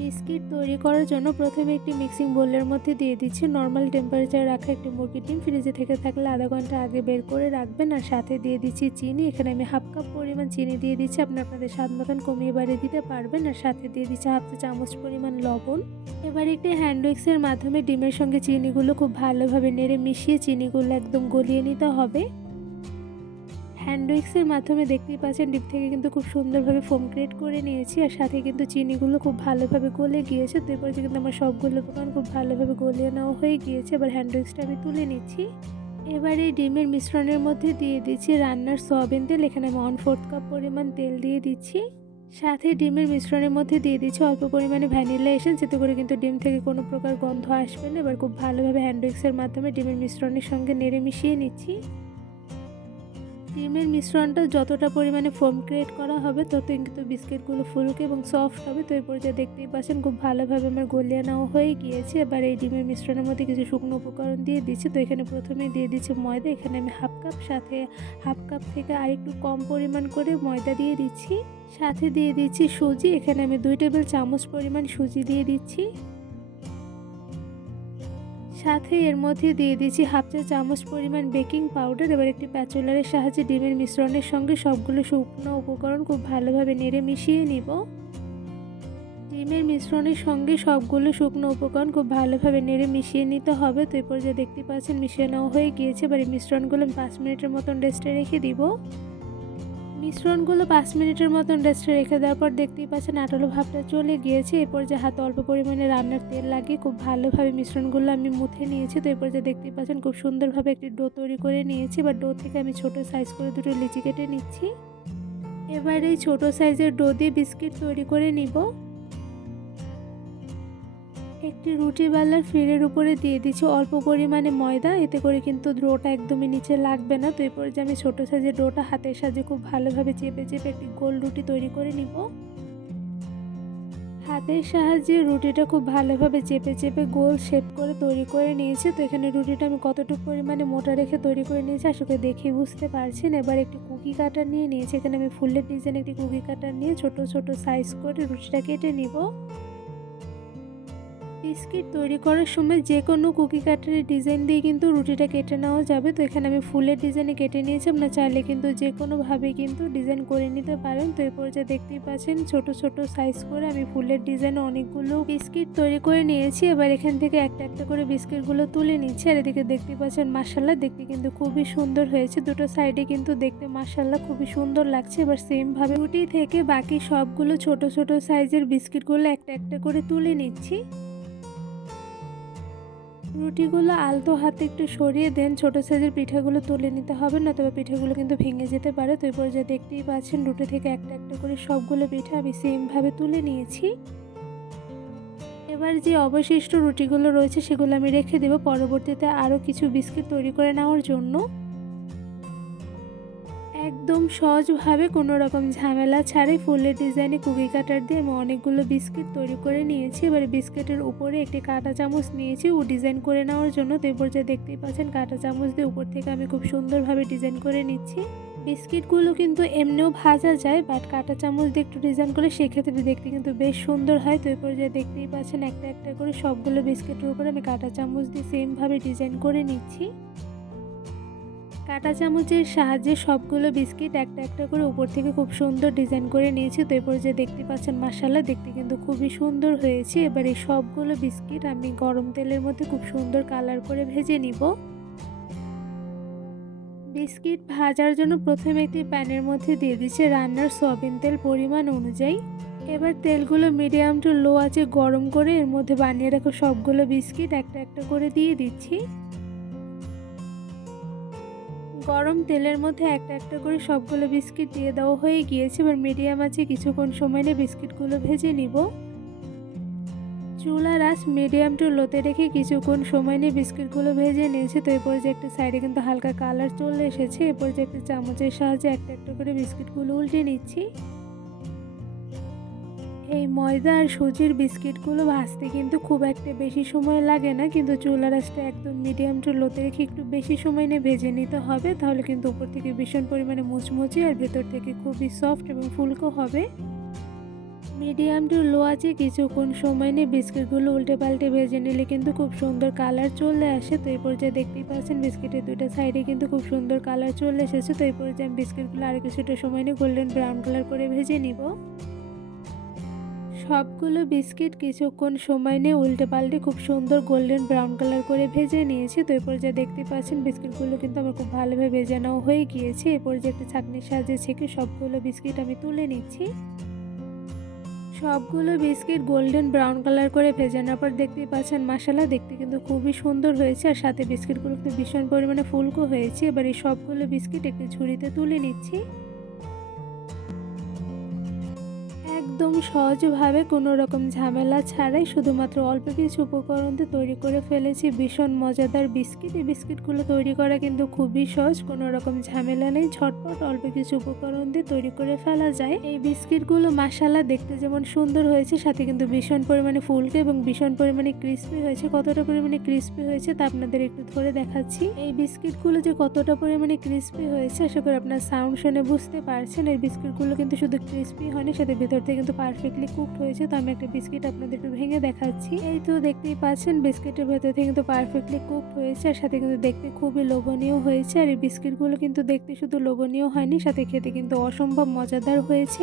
Biscuit তৈরি করার জন্য প্রথমে একটি মিক্সিং বোলের মধ্যে দিয়ে দিচ্ছি নর্মাল টেম্পারেচারে রাখা একটি মুরগির ডিম। ফ্রিজে থেকে থাকলে আধা ঘন্টা আগে বের করে রাখবেন। আর সাথে দিয়ে দিচ্ছি চিনি। এখানে আমি হাফ কাপ পরিমাণ চিনি দিয়ে দিচ্ছি, আপনাদের স্বাদ মতন কমিয়ে বাড়িয়ে দিতে পারবেন। আর সাথে দিয়ে দিচ্ছি হাফ চা চামচ পরিমাণ লবণ। এবার একটি হ্যান্ড উইক্সের মাধ্যমে ডিমের সঙ্গে চিনিগুলো খুব ভালোভাবে নেড়ে মিশিয়ে চিনিগুলো একদম গলিয়ে নিতে হবে। হ্যান্ড উইক্সের মাধ্যমে দেখতেই পাচ্ছেন ডিপ থেকে কিন্তু খুব সুন্দরভাবে ফোম ক্রিয়েট করে নিয়েছি। আর সাথে কিন্তু চিনিগুলো খুব ভালোভাবে গলে গিয়েছে। তো এরপরে কিন্তু আমার সবগুলো উপকরণ খুব ভালোভাবে গলিয়ে নেওয়া হয়ে গিয়েছে। এবার হ্যান্ড উইক্সটা আমি তুলে নিচ্ছি। এবার এই ডিমের মিশ্রণের মধ্যে দিয়ে দিচ্ছি রান্নার সয়াবিন তেল। এখানে আমি 1/4 কাপ পরিমাণ তেল দিয়ে দিচ্ছি। সাথে ডিমের মিশ্রণের মধ্যে দিয়ে দিচ্ছি অল্প পরিমাণে ভ্যানিলা এসেন্স, যাতে করে কিন্তু ডিম থেকে কোনো প্রকার গন্ধ আসবে না। এবার খুব ভালোভাবে হ্যান্ড উইক্সের মাধ্যমে ডিমের মিশ্রণের সঙ্গে নেড়ে মিশিয়ে নিচ্ছি। ডিমের মিশ্রণটা যতটা পরিমাণে ফোম ক্রিয়েট করা হবে ততই কিন্তু বিস্কিটগুলো ফুলকে এবং সফট হবে। তো এই পর্যায়ে দেখতেই পাচ্ছেন খুব ভালোভাবে আমার গলিয়ে নেওয়া হয়ে গিয়েছে। এবার এই ডিমের মিশ্রণের মধ্যে কিছু শুকনো উপকরণ দিয়ে দিচ্ছি। তো এখানে প্রথমেই দিয়ে দিচ্ছি ময়দা। এখানে আমি হাফ কাপ, সাথে হাফ কাপ থেকে আরেকটু কম পরিমাণ করে ময়দা দিয়ে দিচ্ছি। সাথে দিয়ে দিচ্ছি সুজি। এখানে আমি 2 টেবিল চামচ পরিমাণ সুজি দিয়ে দিচ্ছি। সাথে এর মধ্যে দিয়ে দিচ্ছি হাফ চা চামচ পরিমাণ বেকিং পাউডার। এবার একটি প্যাচুলারের সাহায্যে ডিমের মিশ্রণের সঙ্গে সবগুলো শুকনো উপকরণ খুব ভালোভাবে নেড়ে মিশিয়ে নিব। ডিমের মিশ্রণের সঙ্গে সবগুলো শুকনো উপকরণ খুব ভালোভাবে নেড়ে মিশিয়ে নিতে হবে। তো এরপর যে দেখতে পাচ্ছেন মিশিয়ে নেওয়া হয়ে গিয়েছে। এবার এই মিশ্রণগুলো 5 মিনিটের মতন রেস্টে রেখে দিব। মিশ্রণগুলো 5 মিনিটের মতন রেস্টে রেখে দেওয়ার পর দেখতেই পাচ্ছেন আঠালো ভাবটা চলে গিয়েছে। এরপর যে হাতে অল্প পরিমাণে রান্নার তেল লাগিয়ে খুব ভালোভাবে মিশ্রণগুলো আমি মুথে নিয়েছি। তো এরপর যে দেখতেই পাচ্ছেন খুব সুন্দরভাবে একটি ডো তৈরি করে নিয়েছি। এবার ডো থেকে আমি ছোট সাইজ করে দুটো লিচি কেটে নিচ্ছি। এবার এই ছোট সাইজের ডো দিয়ে বিস্কিট তৈরি করে নিব। একটি রুটি বেলার ফিরের উপরে দিয়ে দিচ্ছি অল্প পরিমাণে ময়দা, এতে করে কিন্তু ডোটা একদমই নিচে লাগবে না। তো এরপর যে আমি ছোট সাইজের ডোটা হাতের সাহায্যে খুব ভালোভাবে চেপে চেপে একটি গোল রুটি তৈরি করে নিব। হাতের সাহায্যে রুটিটা খুব ভালোভাবে চেপে চেপে গোল শেপ করে তৈরি করে নিয়েছি। তো এখানে রুটিটা আমি কতটুকু পরিমাণে মোটা রেখে তৈরি করে নিয়েছি আশা করি দেখেই বুঝতে পারছেন। এবার একটি কুকি কাটার নিয়ে নিয়েছি। এখানে আমি ফুলের ডিজাইন একটি কুকি কাটার নিয়ে ছোট ছোট সাইজ করে রুটিটা কেটে নিব। বিস্কিট তৈরি করার সময় যে কোনো কুকি কাটারের ডিজাইন দিয়ে কিন্তু রুটিটা কেটে নেওয়া যাবে। তো এখানে আমি ফুলের ডিজাইনে কেটে নিয়েছি। আপনারা চাইলে কিন্তু যে কোনোভাবে কিন্তু ডিজাইন করে নিতে পারেন। তো এরপর যা দেখতেই পাচ্ছেন ছোট ছোট সাইজ করে আমি ফুলের ডিজাইনে অনেকগুলো বিস্কিট তৈরি করে নিয়েছি। এবার এখান থেকে একটা একটা করে বিস্কিটগুলো তুলে নিচ্ছি। আর এদিকে দেখতে পাচ্ছেন মাশাআল্লাহ দেখতে কিন্তু খুবই সুন্দর হয়েছে। দুটো সাইডে কিন্তু দেখতে মাশাআল্লাহ খুবই সুন্দর লাগছে। এবার সেম ভাবে রুটি থেকে বাকি সবগুলো ছোট ছোট সাইজের বিস্কিটগুলো একটা একটা করে তুলে নিচ্ছি। রুটিগুলো আলতো হাতে একটু সরিয়ে দেন, ছোট সাইজের পিঠাগুলো তুলে নিতে হবে, না তবে পিঠাগুলো কিন্তু ভেঙে যেতে পারে। তো এরপর যা দেখতেই পাচ্ছেন রুটি থেকে একটা একটা করে সবগুলো পিঠা আমি সেমভাবে তুলে নিয়েছি। এবার যে অবশিষ্ট রুটিগুলো রয়েছে সেগুলো আমি রেখে দেব পরবর্তীতে আরও কিছু বিস্কিট তৈরি করে নেওয়ার জন্য। একদম সহজভাবে কোনো রকম ঝামেলা ছাড়াই ফুলের ডিজাইনে কুকি কাটার দিয়ে আমি অনেকগুলো বিস্কিট তৈরি করে নিয়েছি। এবারে বিস্কিটের উপরে একটি কাঁটা চামচ নিয়েছি ও ডিজাইন করে নেওয়ার জন্য। তো এরপর যা দেখতেই পাচ্ছেন কাঁটা চামচ দিয়ে উপর থেকে আমি খুব সুন্দরভাবে ডিজাইন করে নিচ্ছি। বিস্কিটগুলো কিন্তু এমনিও ভাজা যায়, বাট কাঁটা চামচ দিয়ে একটু ডিজাইন করে সেক্ষেত্রে দেখতে কিন্তু বেশ সুন্দর হয়। তো এরপর যা দেখতেই পাচ্ছেন একটা একটা করে সবগুলো বিস্কিটের উপরে আমি কাঁটা চামচ দিয়ে সেমভাবে ডিজাইন করে নিচ্ছি। কাঁটা চামচের সাহায্যে সবগুলো বিস্কিট একটা একটা করে উপর থেকে খুব সুন্দর ডিজাইন করে নিয়েছি। তো এরপর যে দেখতে পাচ্ছেন মাশাআল্লাহ দেখতে কিন্তু খুবই সুন্দর হয়েছে। এবার এই সবগুলো বিস্কিট আমি গরম তেলের মধ্যে খুব সুন্দর কালার করে ভেজে নিব। বিস্কিট ভাজার জন্য প্রথমে একটি প্যানের মধ্যে দিয়ে দিচ্ছি রান্নার সয়াবিন তেল পরিমাণ অনুযায়ী। এবার তেলগুলো মিডিয়াম টু লো আঁচে গরম করে এর মধ্যে বানিয়ে রাখা সবগুলো বিস্কিট একটা একটা করে দিয়ে দিচ্ছি। গরম তেলের মধ্যে একটা একটা করে সবগুলো বিস্কিট দিয়ে দেওয়া হয়ে গিয়েছে। এবার মিডিয়াম আছে কিছুক্ষণ সময় নিয়ে বিস্কিটগুলো ভেজে নিব। চুলার আঁচ মিডিয়াম টু লোতে রেখে কিছুক্ষণ সময় নিয়ে বিস্কিটগুলো ভেজে নিয়েছি। তো এরপর যে একটা সাইডে কিন্তু হালকা কালার চলে এসেছে। এরপর যে একটা চামচের সাহায্যে একটা একটা করে বিস্কিটগুলো উল্টে নিচ্ছি। এই ময়দা আর সুজির বিস্কিটগুলো ভাজতে কিন্তু খুব একটা বেশি সময় লাগে না, কিন্তু চুলার আঁচটা একদম মিডিয়াম টু লোতে রেখে একটু বেশি সময় নিয়ে ভেজে নিতে হবে, তাহলে কিন্তু উপর থেকে ভীষণ পরিমাণে মুচমুচে আর ভেতর থেকে খুবই সফট এবং ফুলকো হবে। মিডিয়াম টু লো আছে কিছুক্ষণ সময় নিয়ে বিস্কিটগুলো উল্টে পাল্টে ভেজে নিলে কিন্তু খুব সুন্দর কালার চলে আসে। তো এই পর্যায়ে দেখতেই পাচ্ছেন বিস্কিটের দুটো সাইডে কিন্তু খুব সুন্দর কালার চলে এসেছে। তো এই পর্যায়ে আমি বিস্কিটগুলো আরও কিছুটা সময় নিয়ে গোল্ডেন ব্রাউন কালার করে ভেজে নিব। সবগুলো বিস্কিট কিছুক্ষণ সময় নিয়ে উল্টে পাল্টে খুব সুন্দর গোল্ডেন ব্রাউন কালার করে ভেজে নিয়েছি। তো এই পর্যায়ে দেখতে পাচ্ছেন বিস্কিটগুলো কিন্তু আমার খুব ভালোভাবে ভেজে নেওয়া হয়ে গিয়েছে। এই পর্যায়ে একটা ছাঁকনির সাহায্যে ছেঁকে সবগুলো বিস্কিট আমি তুলে নিচ্ছি। সবগুলো বিস্কিট গোল্ডেন ব্রাউন কালার করে ভেজে নেওয়ার পর দেখতেই পাচ্ছেন মাশাআল্লাহ দেখতে কিন্তু খুবই সুন্দর হয়েছে, আর সাথে বিস্কিটগুলো কিন্তু ভীষণ পরিমাণে ফুলকো হয়েছে। এবার এই সবগুলো বিস্কিট একটি ঝুড়িতে তুলে নিচ্ছি। একদম সহজভাবে কোনো রকম ঝামেলা ছাড়াই শুধুমাত্র অল্প কিছু উপকরণ দিয়ে তৈরি করে ফেলেছি ভীষণ মজাদার বিস্কিট। এই বিস্কিটগুলো তৈরি করা কিন্তু খুবই সহজ, কোনো রকম ঝামেলা নেই, ঝটপট অল্প কিছু উপকরণ দিয়ে তৈরি করে ফেলা যায়। এই বিস্কিটগুলো মাশাআল্লাহ দেখতে যেমন সুন্দর হয়েছে সাথে কিন্তু ভীষণ পরিমাণে ফুলকো এবং ভীষণ পরিমাণে ক্রিস্পি হয়েছে। কতটা পরিমাণে ক্রিস্পি হয়েছে তা আপনাদের একটু ধরে দেখাচ্ছি। এই বিস্কিটগুলো যে কতটা পরিমাণে ক্রিস্পি হয়েছে আশা করি আপনার সাউন্ড শুনে বুঝতে পারছেন। এই বিস্কিটগুলো কিন্তু শুধু ক্রিস্পি হয়নি, সাথে ভিতর থেকে কিন্তু পারফেক্টলি কুকড হয়েছে। তো আমি একটা বিস্কিট আপনাদের একটু ভেঙে দেখাচ্ছি। এই তো দেখতেই পাচ্ছেন বিস্কিটের ভেতর থেকে কিন্তু পারফেক্টলি কুকড হয়েছে, আর সাথে কিন্তু দেখতে খুবই লোভনীয় হয়েছে। আর এই বিস্কিটগুলো কিন্তু দেখতে শুধু লোভনীয় হয়নি, সাথে খেতে কিন্তু অসম্ভব মজাদার হয়েছে।